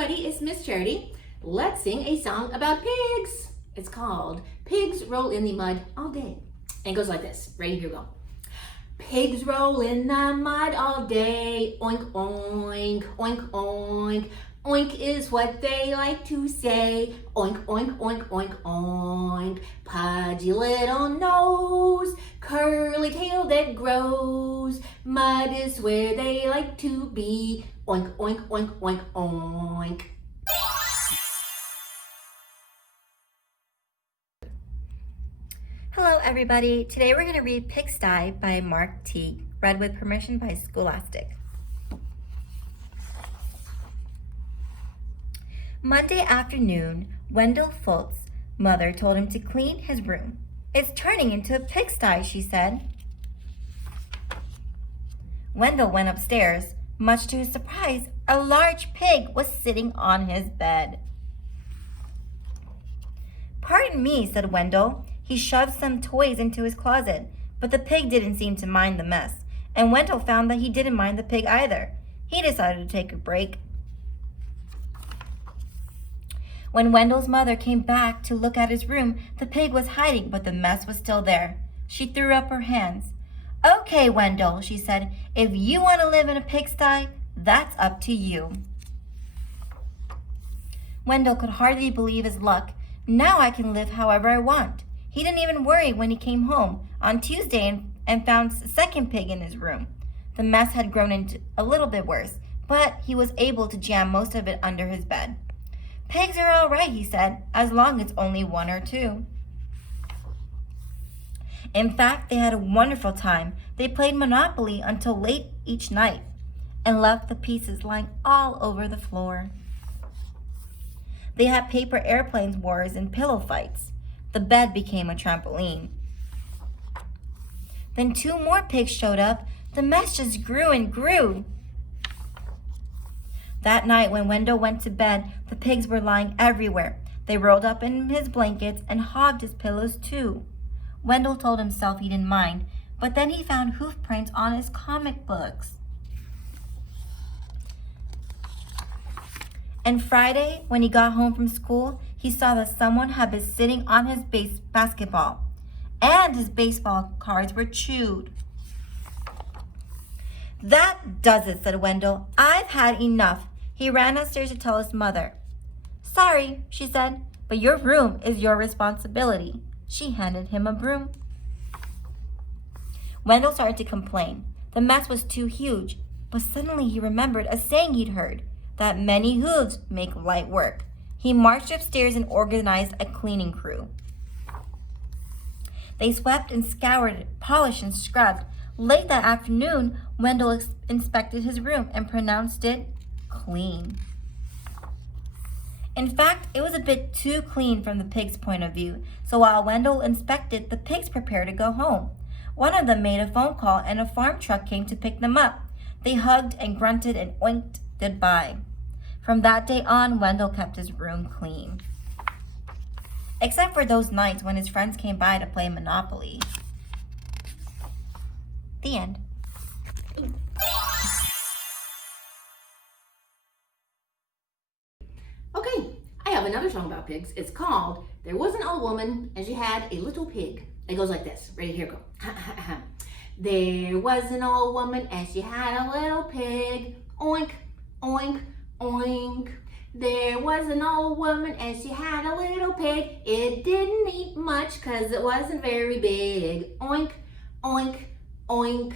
everybody, it's Miss Charity. Let's sing a song about pigs. It's called Pigs Roll in the Mud All Day. And it goes like this. Ready? Here we go. Pigs roll in the mud all day. Oink, oink, oink, oink. Oink is what they like to say. Oink, oink, oink, oink, oink. Pudgy little nose, curly tail that grows. Mud is where they like to be. Oink, oink, oink, oink, oink. Hello everybody, today we're going to read Pigsty by Mark T, read with permission by Scholastic. Monday afternoon, Wendell Fultz's mother told him to clean his room. "It's turning into a pigsty," she said. Wendell went upstairs. Much to his surprise, a large pig was sitting on his bed. "Pardon me," said Wendell. He shoved some toys into his closet, but the pig didn't seem to mind the mess, and Wendell found that he didn't mind the pig either. He decided to take a break. When Wendell's mother came back to look at his room, the pig was hiding, but the mess was still there. She threw up her hands. "Okay, Wendell," she said, "if you want to live in a pigsty, that's up to you." Wendell could hardly believe his luck. Now I can live however I want. He didn't even worry when he came home on Tuesday and found a second pig in his room. The mess had grown into a little bit worse, but he was able to jam most of it under his bed. "Pigs are all right," he said, "as long as it's only one or two." In fact, they had a wonderful time. They played Monopoly until late each night and left the pieces lying all over the floor. They had paper airplanes wars and pillow fights. The bed became a trampoline. Then two more pigs showed up. The mess just grew and grew. That night when Wendell went to bed, the pigs were lying everywhere. They rolled up in his blankets and hogged his pillows too. Wendell told himself he didn't mind, but then he found hoof prints on his comic books. And Friday, when he got home from school, he saw that someone had been sitting on his basketball, and his baseball cards were chewed. "That does it," said Wendell. "I've had enough." He ran upstairs to tell his mother. "Sorry," she said, "but your room is your responsibility." She handed him a broom. Wendell started to complain. The mess was too huge, but suddenly he remembered a saying he'd heard, that many hooves make light work. He marched upstairs and organized a cleaning crew. They swept and scoured, polished and scrubbed. Late that afternoon, Wendell inspected his room and pronounced it clean. In fact, it was a bit too clean from the pigs' point of view, so while Wendell inspected, the pigs prepared to go home. One of them made a phone call and a farm truck came to pick them up. They hugged and grunted and oinked goodbye. From that day on, Wendell kept his room clean. Except for those nights when his friends came by to play Monopoly. The end. Okay, I have another song about pigs. It's called There Was an Old Woman and She Had a Little Pig. It goes like this. Ready? Here go. There was an old woman and she had a little pig. Oink, oink, oink. There was an old woman and she had a little pig. It didn't eat much 'cause it wasn't very big. Oink, oink, oink.